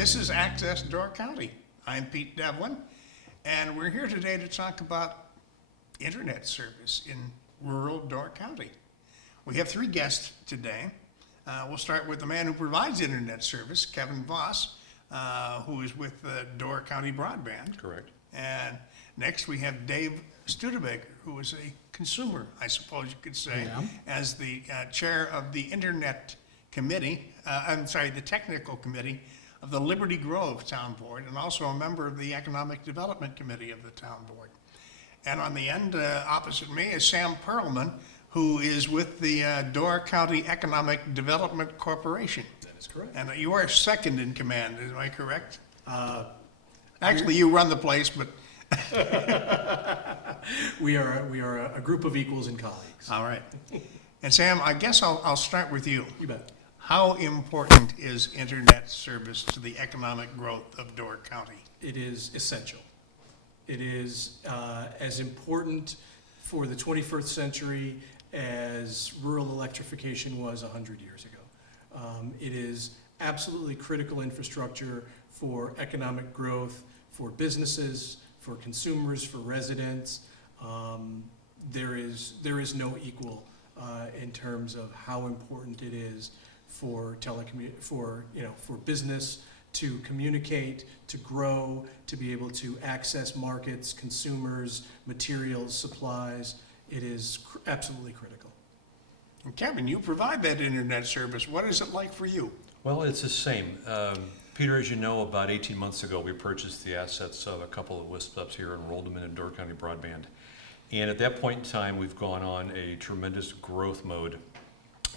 This is Access Door County. I'm Pete Devlin, and we're here today to talk about internet service in rural Door County. We have three guests today. We'll start with the man who provides internet service, Kevin Voss, who is with Door County Broadband. Correct. And next we have Dave Studebaker, who is a consumer, I suppose you could say, as the chair of the Internet Committee, the Technical Committee of the Liberty Grove Town Board, and also a member of the Economic Development Committee of the Town Board. And on the end opposite me is Sam Perlman, who is with the Door County Economic Development Corporation. That is correct. And you are second in command, am I correct? Actually, you run the place, but we are a group of equals and colleagues. all right. And Sam, I guess I'll start with you. You bet. How important is internet service to the economic growth of Door County? It is essential. It is as important for the 21st century as rural electrification was 100 years ago. It is absolutely critical infrastructure for economic growth, for businesses, for consumers, for residents. There is no equal in terms of how important it is for for business to communicate, to grow, to be able to access markets, consumers, materials, supplies. It is absolutely critical. And Kevin, you provide that internet service. What is it like for you? Well, it's the same. Peter, as you know, about 18 months ago, we purchased the assets of a couple of WISP here and rolled them into Door County Broadband. And at that point in time, we've gone on a tremendous growth mode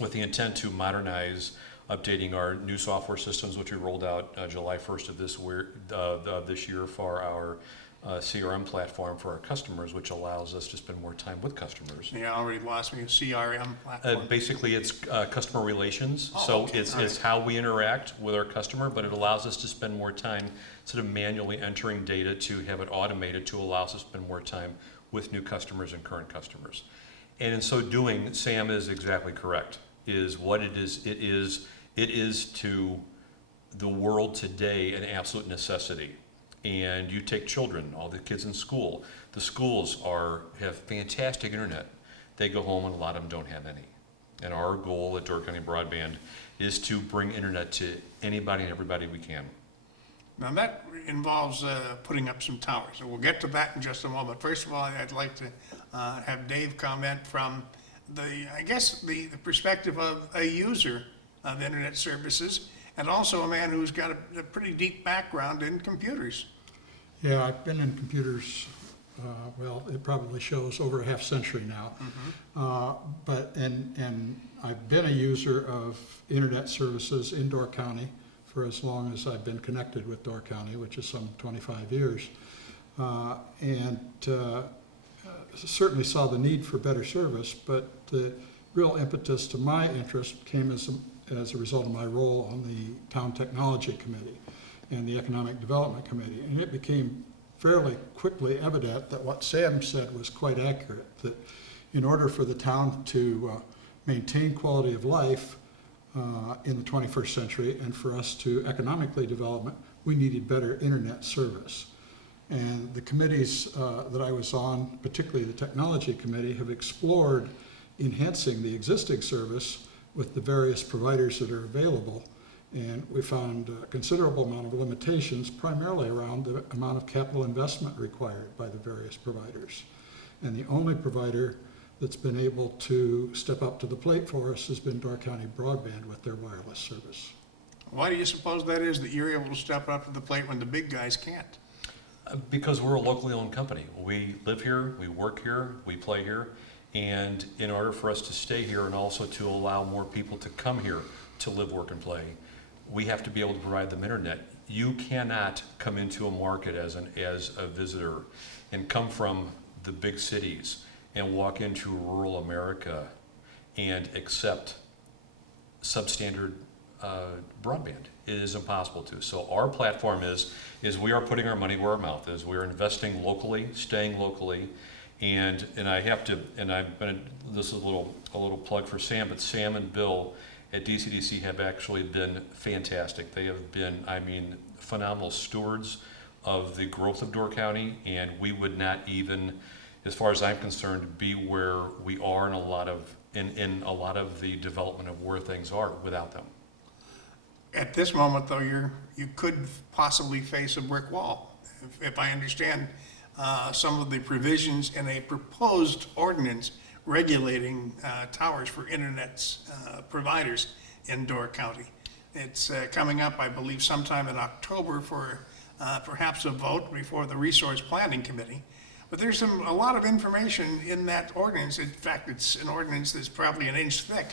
with the intent to modernize, updating our new software systems, which we rolled out July 1st of this year for our CRM platform for our customers, which allows us to spend more time with customers. You already lost me. CRM platform. Basically, it's customer relations. Oh, so okay. it's how we interact with our customer, but it allows us to spend more time instead of manually entering data to have it automated to allow us to spend more time with new customers and current customers. And in so doing, Sam is exactly correct. Is what it is. It is to the world today an absolute necessity. And you take children, all the kids in school. The schools have fantastic internet. They go home and a lot of them don't have any. And our goal at Door County Broadband is to bring internet to anybody and everybody we can. Now that involves putting up some towers, and we'll get to that in just a moment. First of all, I'd like to have Dave comment from the perspective of a user of internet services, and also a man who's got a pretty deep background in computers. Yeah, I've been in computers, it probably shows over a half century now. And I've been a user of internet services in Door County for as long as I've been connected with Door County, which is some 25 years. Certainly saw the need for better service, but the real impetus to my interest came as a result of my role on the Town Technology Committee and the Economic Development Committee. And it became fairly quickly evident that what Sam said was quite accurate, that in order for the town to maintain quality of life in the 21st century and for us to economically develop, we needed better internet service. And the committees that I was on, particularly the Technology Committee, have explored enhancing the existing service with the various providers that are available. And we found a considerable amount of limitations, primarily around the amount of capital investment required by the various providers. And the only provider that's been able to step up to the plate for us has been Door County Broadband with their wireless service. Why do you suppose that is, that you're able to step up to the plate when the big guys can't? Because we're a locally owned company. We live here, we work here, we play here. And in order for us to stay here and also to allow more people to come here to live, work, and play, we have to be able to provide them internet. You cannot come into a market as a visitor and come from the big cities and walk into rural America and accept substandard broadband. It is impossible to. So our platform is we are putting our money where our mouth is. We are investing locally, staying locally, and I have to, and I'm gonna, this is a little plug for Sam, but Sam and Bill at DCDC have actually been fantastic. They have been, I mean, phenomenal stewards of the growth of Door County, and we would not even, as far as I'm concerned, be where we are in a lot of the development of where things are without them. At this moment, though, you could possibly face a brick wall. If I understand some of the provisions in a proposed ordinance regulating towers for internet providers in Door County. It's coming up, I believe, sometime in October for perhaps a vote before the Resource Planning Committee. But there's a lot of information in that ordinance. In fact, it's an ordinance that's probably an inch thick.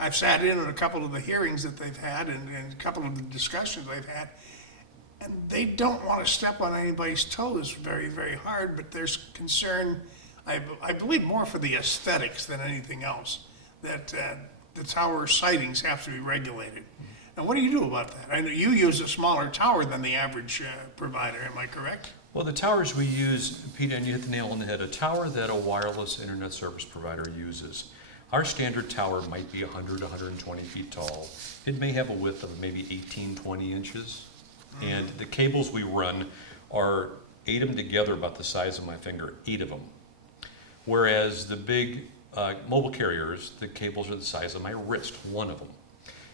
I've sat in on a couple of the hearings that they've had and a couple of the discussions they've had, and they don't want to step on anybody's toes very, very hard, but there's concern, I believe, more for the aesthetics than anything else, that the tower sightings have to be regulated. Now, what do you do about that? I know you use a smaller tower than the average provider, am I correct? Well, the towers we use, Peter, and you hit the nail on the head, a tower that a wireless internet service provider uses. Our standard tower might be 100, 120 feet tall. It may have a width of maybe 18, 20 inches. And the cables we run are 8 of them together about the size of my finger, 8 of them. Whereas the big mobile carriers, the cables are the size of my wrist, 1 of them.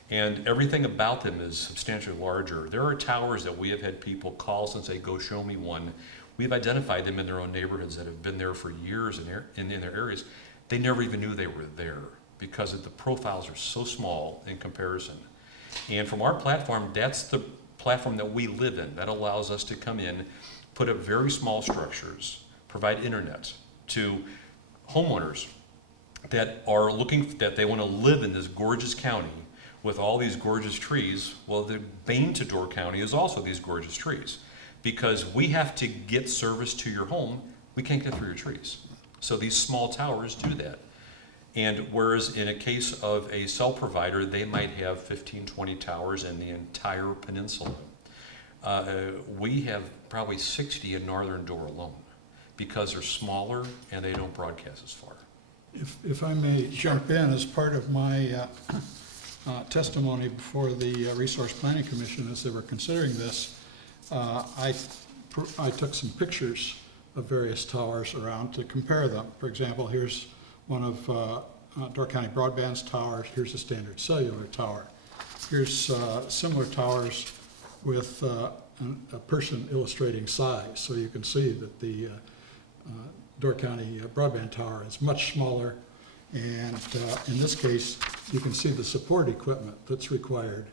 And everything about them is substantially larger. There are towers that we have had people call us and say, go show me one. We've identified them in their own neighborhoods that have been there for years in their areas. They never even knew they were there because the profiles are so small in comparison. And from our platform, that's the platform that we live in. That allows us to come in, put up very small structures, provide internet to homeowners that are looking, that they want to live in this gorgeous county with all these gorgeous trees. Well, the bane to Door County is also these gorgeous trees, because we have to get service to your home. We can't get through your trees. So these small towers do that. And whereas in a case of a cell provider, they might have 15, 20 towers in the entire peninsula. We have probably 60 in Northern Door alone because they're smaller and they don't broadcast as far. If I may jump in, as part of my testimony before the Resource Planning Commission as they were considering this, I took some pictures of various towers around to compare them. For example, here's one of Door County Broadband's towers. Here's a standard cellular tower. Here's similar towers with a person illustrating size. So you can see that the Door County Broadband tower is much smaller. And in this case, you can see the support equipment that's required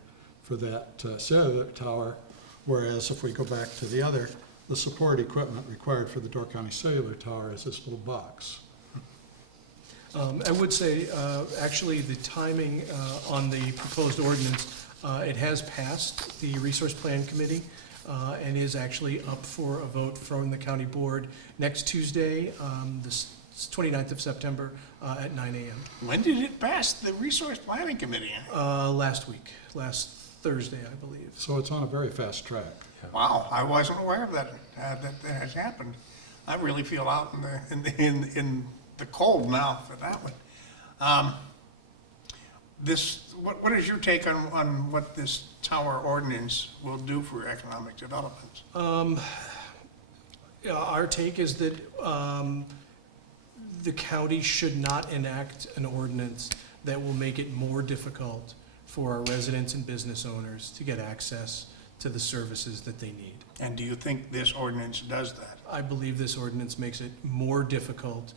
for that cellular tower. Whereas if we go back to the other, the support equipment required for the Door County cellular tower is this little box. I would say, actually, the timing on the proposed ordinance, it has passed the Resource Plan Committee and is actually up for a vote from the county board next Tuesday, the 29th of September at 9 a.m. When did it pass the Resource Planning Committee? Last week, last Thursday, I believe. So it's on a very fast track. Wow, I wasn't aware of that, that has happened. I really feel out in the cold now for that one. What is your take on what this tower ordinance will do for economic development? Our take is that the county should not enact an ordinance that will make it more difficult for our residents and business owners to get access to the services that they need. And do you think this ordinance does that? I believe this ordinance makes it more difficult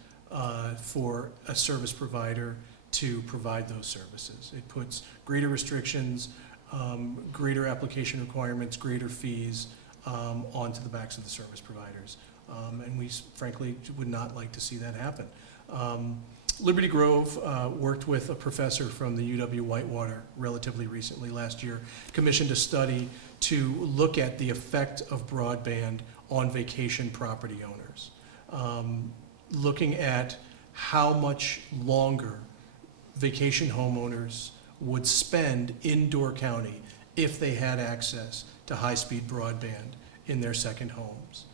for a service provider to provide those services. It puts greater restrictions, greater application requirements, greater fees onto the backs of the service providers. And we frankly would not like to see that happen. Liberty Grove worked with a professor from the UW-Whitewater relatively recently, last year, commissioned a study to look at the effect of broadband on vacation property owners, looking at how much longer vacation homeowners would spend in Door County if they had access to high-speed broadband in their second homes.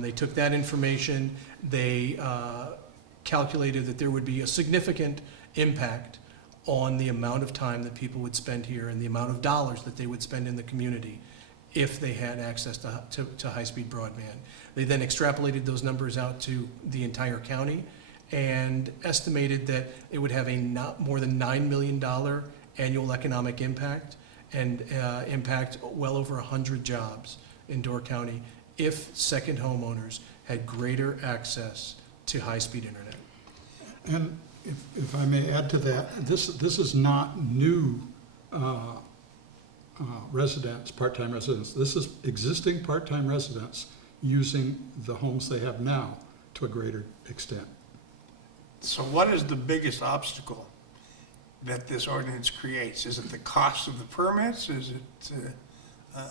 They took that information, they calculated that there would be a significant impact on the amount of time that people would spend here and the amount of dollars that they would spend in the community if they had access to high-speed broadband. They then extrapolated those numbers out to the entire county and estimated that it would have a not more than $9 million annual economic impact and impact well over 100 jobs in Door County if second homeowners had greater access to high-speed internet. And if I may add to that, this is not new residents, part-time residents. This is existing part-time residents using the homes they have now to a greater extent. So what is the biggest obstacle that this ordinance creates? Is it the cost of the permits? Is it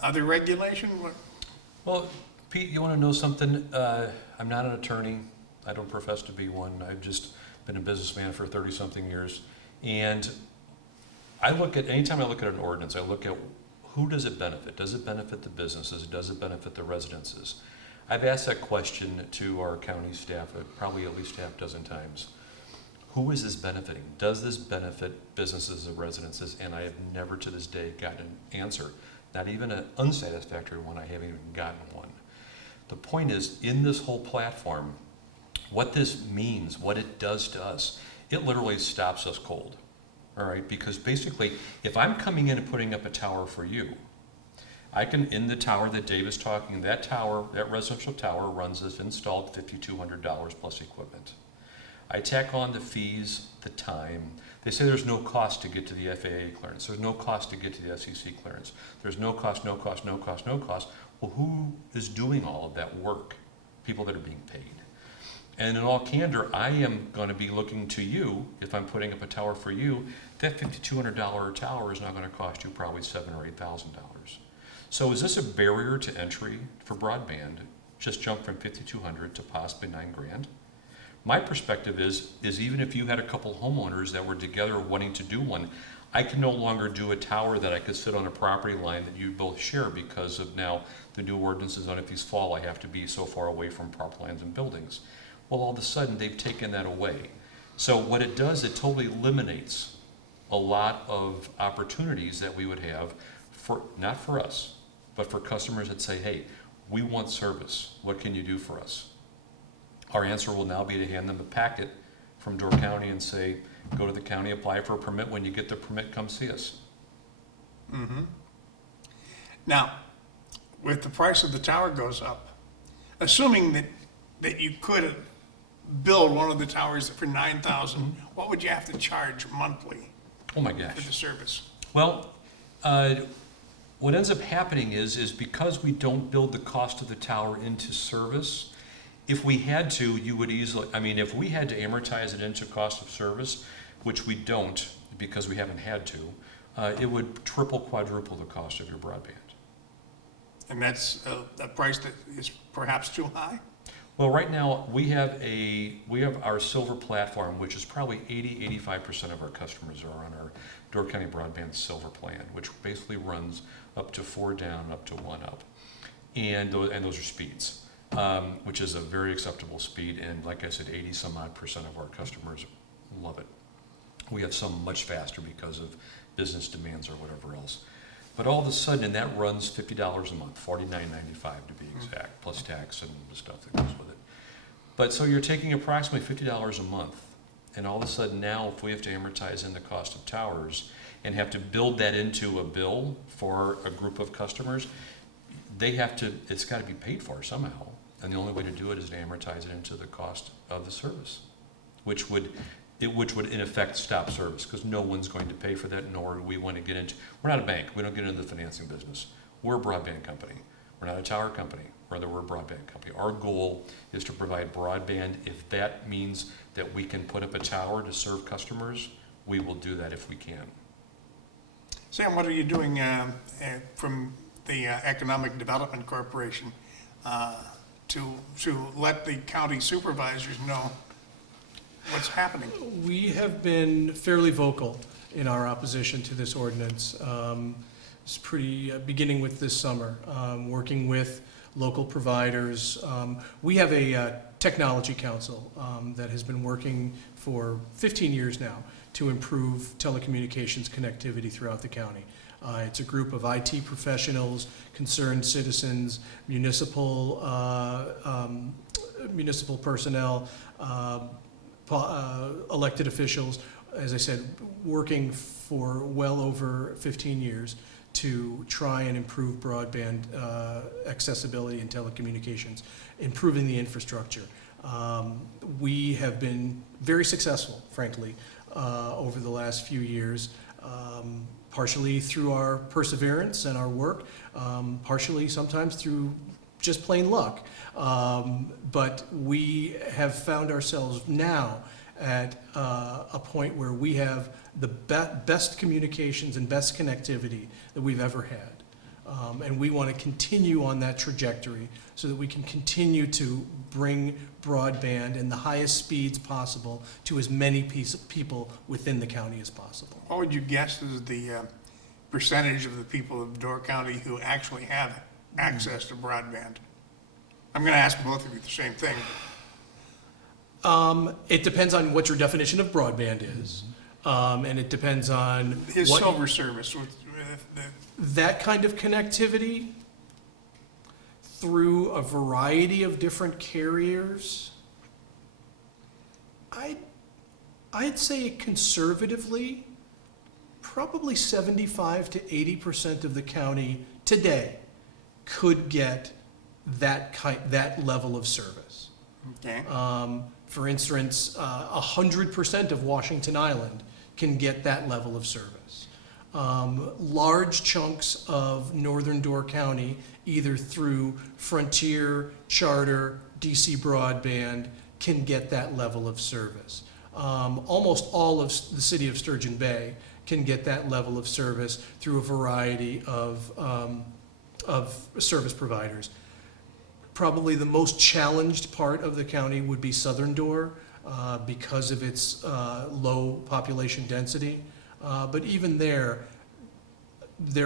other regulation? Well, Pete, you want to know something? I'm not an attorney. I don't profess to be one. I've just been a businessman for 30-something years. And anytime I look at an ordinance, I look at who does it benefit? Does it benefit the businesses? Does it benefit the residences? I've asked that question to our county staff probably at least half a dozen times. Who is this benefiting? Does this benefit businesses and residences? And I have never to this day gotten an answer. Not even an unsatisfactory one. I haven't even gotten one. The point is, in this whole platform, what this means, what it does to us, it literally stops us cold. All right, because basically, if I'm coming in and putting up a tower for you, I can, in the tower that Dave is talking, that tower, that residential tower runs this installed $5,200 plus equipment. I tack on the fees, the time. They say there's no cost to get to the FAA clearance. There's no cost to get to the SEC clearance. There's no cost, no cost, no cost, no cost. Well, who is doing all of that work? People that are being paid. And in all candor, I am going to be looking to you, if I'm putting up a tower for you, that $5,200 tower is now going to cost you probably $7,000 or $8,000. So is this a barrier to entry for broadband? Just jump from $5,200 to possibly $9,000? My perspective is even if you had a couple homeowners that were together wanting to do one, I can no longer do a tower that I could sit on a property line that you both share because of now the new ordinances on if these fall, I have to be so far away from property lines and buildings. Well, all of a sudden, they've taken that away. So what it does, it totally eliminates a lot of opportunities that we would have for, not for us, but for customers that say, hey, we want service. What can you do for us? Our answer will now be to hand them a packet from Door County and say, go to the county, apply for a permit. When you get the permit, come see us. Mm-hmm. Now, with the price of the tower goes up, assuming that you could build one of the towers for $9,000, what would you have to charge monthly Oh my for gosh. the service? Well, what ends up happening is because we don't build the cost of the tower into service, if we had to, you would easily, I mean, if we had to amortize it into cost of service, which we don't because we haven't had to, it would triple, quadruple the cost of your broadband. And that's a price that is perhaps too high? Well, right now we have our silver platform, which is probably 85% of our customers are on our Door County Broadband Silver plan, which basically runs up to 4 down, up to 1 up, and those are speeds, which is a very acceptable speed. And like I said, 80-some-odd% of our customers love it. We have some much faster because of business demands or whatever else. But all of a sudden, and that runs $50 a month, $49.95 to be exact, plus tax and the stuff that goes with it. But so you're taking approximately $50 a month, and all of a sudden now, if we have to amortize in the cost of towers and have to build that into a bill for a group of customers, it's got to be paid for somehow. And the only way to do it is to amortize it into the cost of the service, which would in effect stop service, because no one's going to pay for that, nor do we want to get into. We're not a bank. We don't get into the financing business. We're a broadband company. We're not a tower company. Rather, we're a broadband company. Our goal is to provide broadband. If that means that we can put up a tower to serve customers, we will do that if we can. Sam, what are you doing from the Economic Development Corporation to let the county supervisors know what's happening? We have been fairly vocal in our opposition to this ordinance. It's beginning with this summer, working with local providers. We have a technology council that has been working for 15 years now to improve telecommunications connectivity throughout the county. It's a group of IT professionals, concerned citizens, municipal personnel, elected officials, as I said, working for well over 15 years to try and improve broadband accessibility and telecommunications, improving the infrastructure. We have been very successful, frankly, over the last few years, partially through our perseverance and our work, partially sometimes through just plain luck. But we have found ourselves now at a point where we have the best communications and best connectivity that we've ever had. And we want to continue on that trajectory so that we can continue to bring broadband in the highest speeds possible to as many people within the county as possible. What would you guess is the percentage of the people of Door County who actually have access to broadband? I'm going to ask both of you the same thing. It depends on what your definition of broadband is, and it depends on His what silver service with that kind of connectivity through a variety of different carriers. I'd say conservatively, probably 75 to 80% of the county today could get that level of service. Okay. For instance, 100% of Washington Island can get that level of service. Large chunks of northern Door County, either through Frontier, Charter, DC Broadband, can get that level of service. Almost all of the city of Sturgeon Bay can get that level of service through a variety of service providers. Probably the most challenged part of the county would be Southern Door because of its low population density. But even there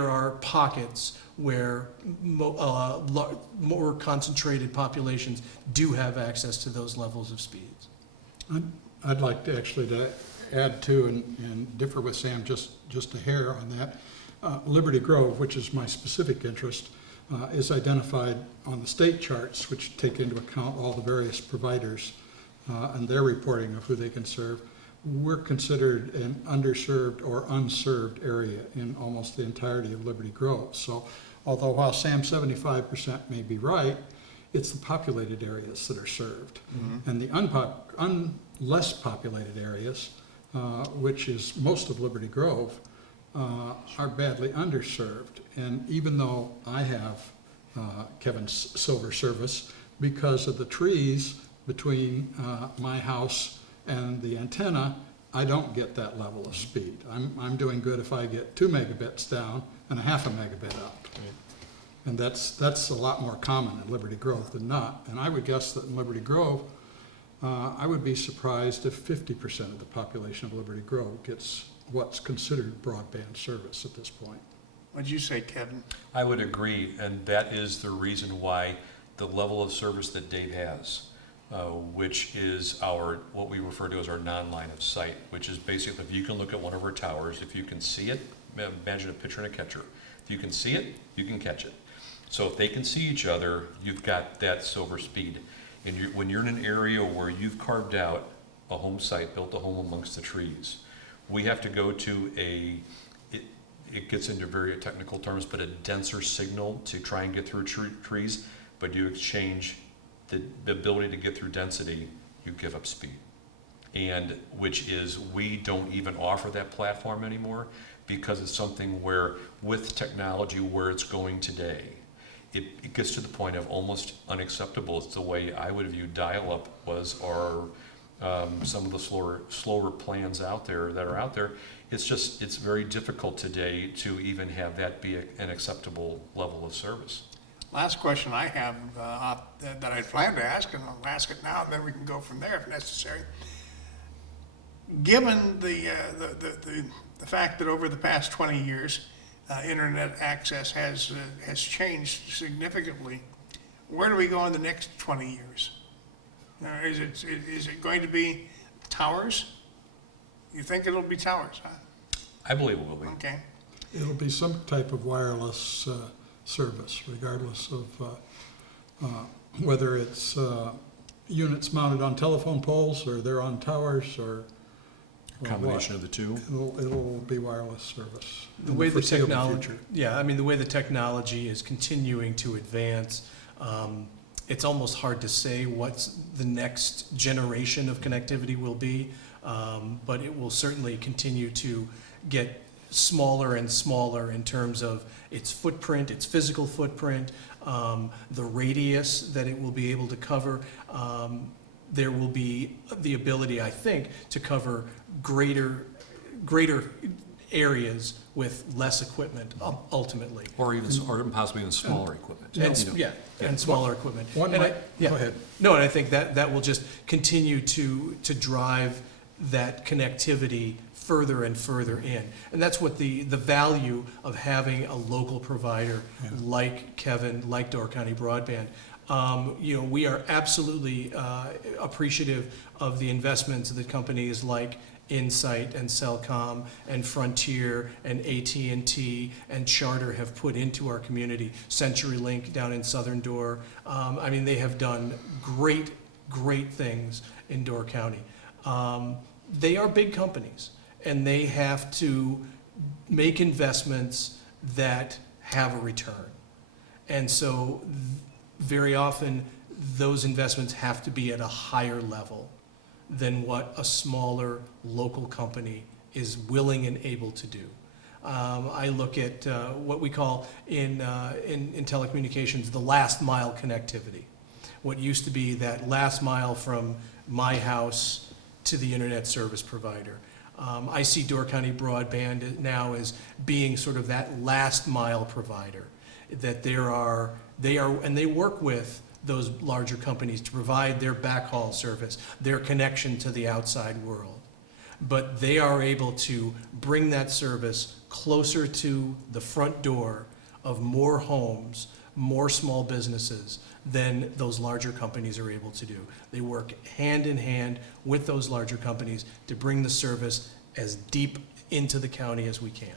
are pockets where more concentrated populations do have access to those levels of speeds. I'd like to actually add to and differ with Sam just a hair on that. Liberty Grove, which is my specific interest, is identified on the state charts, which take into account all the various providers and their reporting of who they can serve. We're considered an underserved or unserved area in almost the entirety of Liberty Grove. So although while Sam's 75% may be right, it's the populated areas that are served. Mm-hmm. And the less populated areas, which is most of Liberty Grove, are badly underserved. And even though I have Kevin's silver service, because of the trees between my house and the antenna, I don't get that level of speed. I'm doing good if I get 2 megabits down and a half a megabit up. Right. And that's a lot more common in Liberty Grove than not. And I would guess that in Liberty Grove, I would be surprised if 50% of the population of Liberty Grove gets what's considered broadband service at this point. What'd you say, Kevin? I would agree, and that is the reason why the level of service that Dave has, which is what we refer to as our non-line of sight, which is basically if you can look at one of our towers, if you can see it, imagine a pitcher and a catcher. If you can see it, you can catch it. So if they can see each other, you've got that silver speed. And when you're in an area where you've carved out a home site, built a home amongst the trees, we have to go to it gets into very technical terms, but a denser signal to try and get through trees, but you exchange the ability to get through density, you give up speed. And which is, we don't even offer that platform anymore because it's something where, with technology where it's going today, it gets to the point of almost unacceptable. It's the way I would view dial-up was, or some of the slower plans out there that are out there. It's very difficult today to even have that be an acceptable level of service. Last question I have that I planned to ask, and I'll ask it now, and then we can go from there if necessary. Given the fact that over the past 20 years, internet access has changed significantly, where do we go in the next 20 years? Is it going to be towers You think it'll be towers, huh? I believe it will be. Okay. It'll be some type of wireless service, regardless of whether it's units mounted on telephone poles, or they're on towers, or Combination of the two. It'll be wireless service. The in way the foreseeable technology, future. yeah, I mean, the way the technology is continuing to advance, it's almost hard to say what the next generation of connectivity will be, but it will certainly continue to get smaller and smaller in terms of its footprint, its physical footprint, the radius that it will be able to cover. There will be the ability, I think, to cover greater areas with less equipment ultimately. Or possibly even smaller equipment. And, You know. yeah, and smaller equipment. One And might, yeah. go ahead. No, and I think that will just continue to drive that connectivity further and further in. And that's what the value of having a local provider like Kevin, like Door County Broadband. We are absolutely appreciative of the investments that companies like Insight and Cellcom and Frontier and AT&T and Charter have put into our community. CenturyLink down in Southern Door. They have done great things in Door County. They are big companies, and they have to make investments that have a return. And so very often, those investments have to be at a higher level than what a smaller local company is willing and able to do. I look at what we call in telecommunications the last mile connectivity. What used to be that last mile from my house to the internet service provider. I see Door County Broadband now as being sort of that last mile provider, that they work with those larger companies to provide their backhaul service, their connection to the outside world. But they are able to bring that service closer to the front door of more homes, more small businesses than those larger companies are able to do. They work hand in hand with those larger companies to bring the service as deep into the county as we can.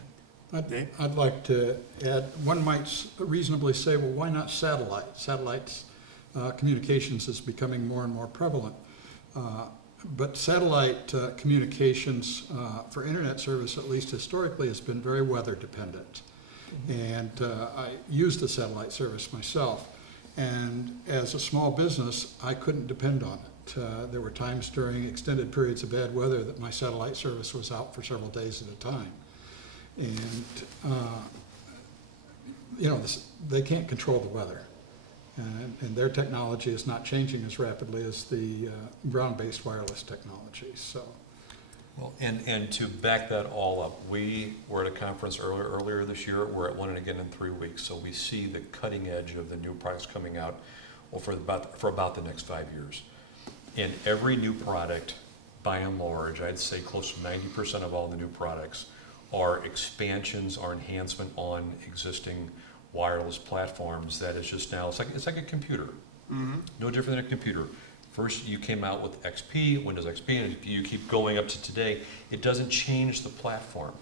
I'd like to add, one might reasonably say, well, why not satellite? Satellites communications is becoming more and more prevalent. But satellite communications for internet service, at least historically, has been very weather dependent. And I used the satellite service myself. And as a small business, I couldn't depend on it. There were times during extended periods of bad weather that my satellite service was out for several days at a time. And, they can't control the weather. And their technology is not changing as rapidly as the ground-based wireless technology, so. Well, and to back that all up, we were at a conference earlier this year. We're at one again in 3 weeks, so we see the cutting edge of the new products coming out for about the next 5 years. And every new product, by and large, I'd say close to 90% of all the new products are expansions, are enhancement on existing wireless platforms. That is just now, it's like a computer, no different than a computer. First, you came out with XP, Windows XP, and you keep going up to today. It doesn't change the platform.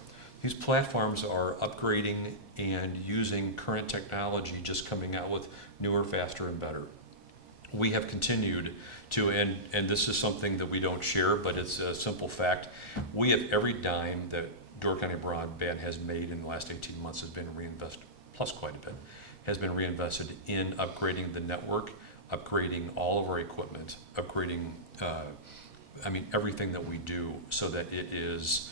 These platforms are upgrading and using current technology, just coming out with newer, faster, and better. We have continued to, and this is something that we don't share, but it's a simple fact. We have every dime that Door County Broadband has made in the last 18 months has been reinvested, plus quite a bit, has been reinvested in upgrading the network, upgrading all of our equipment, upgrading, everything that we do so that it is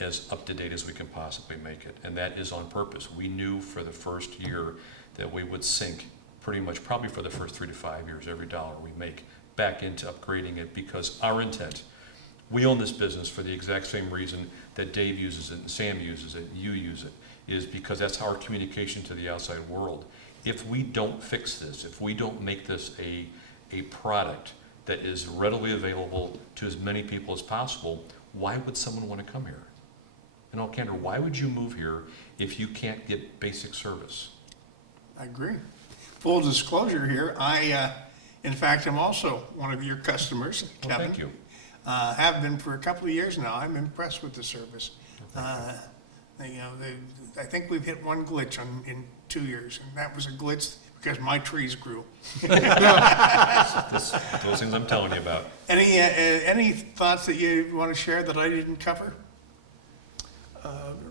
as up to date as we can possibly make it. And that is on purpose. We knew for the first year that we would sink pretty much, probably for the first 3 to 5 years, every dollar we make back into upgrading it, because our intent, we own this business for the exact same reason that Dave uses it and Sam uses it and you use it, is because that's our communication to the outside world. If we don't fix this, if we don't make this a product that is readily available to as many people as possible, why would someone want to come here? In all candor, why would you move here if you can't get basic service? I agree. Full disclosure here, in fact, am also one of your customers, Well, Kevin. thank you. have been for a couple of years now. I'm impressed with the service. I think we've hit one glitch in 2 years, and that was a glitch because my trees grew. Those things I'm telling you about. Any thoughts that you want to share that I didn't cover?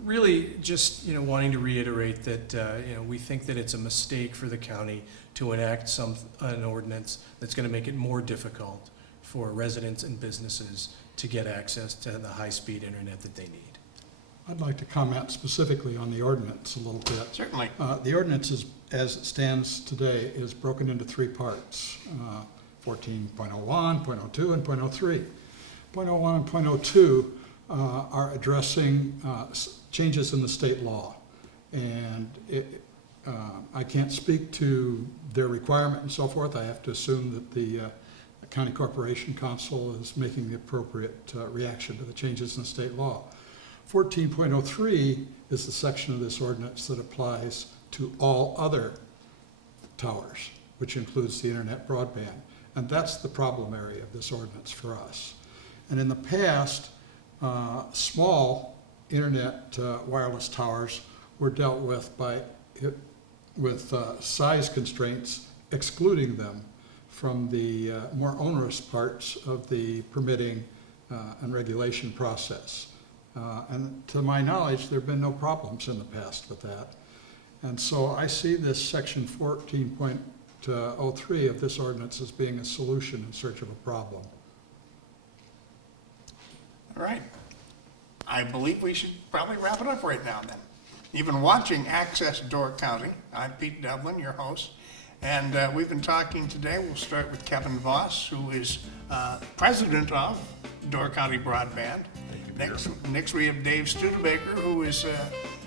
Really, just, wanting to reiterate that, we think that it's a mistake for the county to enact an ordinance that's going to make it more difficult for residents and businesses to get access to the high-speed internet that they need. I'd like to comment specifically on the ordinance a little bit. Certainly. The ordinance, as it stands today, is broken into 3 parts, 14.01, .02, and .03. .01 and .02 are addressing changes in the state law. And I can't speak to their requirement and so forth. I have to assume that the County Corporation Council is making the appropriate reaction to the changes in the state law. 14.03 is the section of this ordinance that applies to all other towers, which includes the internet broadband. And that's the problem area of this ordinance for us. And in the past, small internet wireless towers were dealt with with size constraints, excluding them from the more onerous parts of the permitting and regulation process. And to my knowledge, there have been no problems in the past with that. And so I see this section 14.03 of this ordinance as being a solution in search of a problem. All right. I believe we should probably wrap it up right now then. You've been watching Access Door County. I'm Pete Devlin, your host. And we've been talking today, we'll start with Kevin Voss, who is president of Door County Broadband. Next we have Dave Studebaker, who is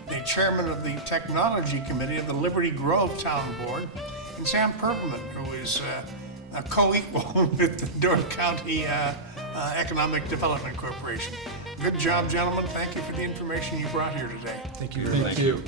the chairman of the Technology Committee of the Liberty Grove Town Board. And Sam Perlman, who is a co-equal with the Door County Economic Development Corporation. Good job, gentlemen. Thank you for the information you brought here today. Thank you very much. Thank you.